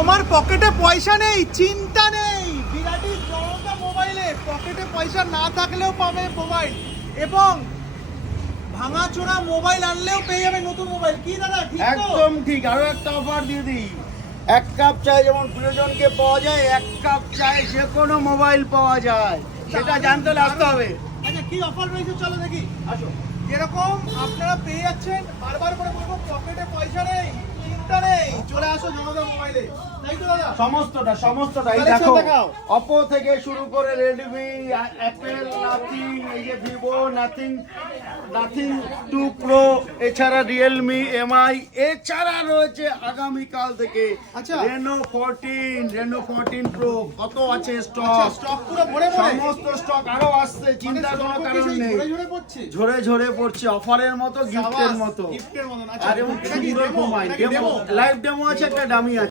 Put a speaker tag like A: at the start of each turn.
A: তোমার পকেটে পয়সা নেই চিন্তা নেই। বিরাটি জনতা মোবাইলে পকেটে পয়সা না থাকলেও পাবে মোবাইল। এবং ভাঙাচোরা মোবাইল আনলেও পেয়ে যাবে নতুন মোবাইল। কি দাদা ঠিক
B: একদম ঠিক। আরও একটা অফার দিয়ে দিই। এক কাপ চায় যেমন প্রিয়জনকে পাওয়া যায় এক কাপ চায় যে কোনো মোবাইল পাওয়া যায়। সেটা জানতে হলে আসতে হবে।
A: আচ্ছা কি অফার রয়েছে চলো দেখি।
B: আসো।
A: যেরকম আপনারা পেয়ে যাচ্ছেন বারবার করে বলব পকেটে পয়সা নেই।
B: সমস্তটা সমস্তটা। এই দেখো অপো থেকে শুরু করে রেডমি অ্যাপেল নাথিং এই যে Vivo Nothing Nothing two pro এছাড়া রিয়েলমি এমআই এছাড়া রয়েছে আগামীকাল থেকে। Reno fourteen Reno fourteen pro কত আছে
A: আচ্ছা
B: স্টক
A: স্টক পুরো ভরে
B: সমস্ত স্টক আরও আসছে চিন্তার কোনো কারণ নেই।
A: ঝরে ঝরে পড়ছে।
B: অফারের মতো গিফটের মতো।
A: গিফটের মতো আচ্ছা
B: আর এবং সুন্দর ডেমো লাইভ ডেমো আছে একটা ডামি আছে।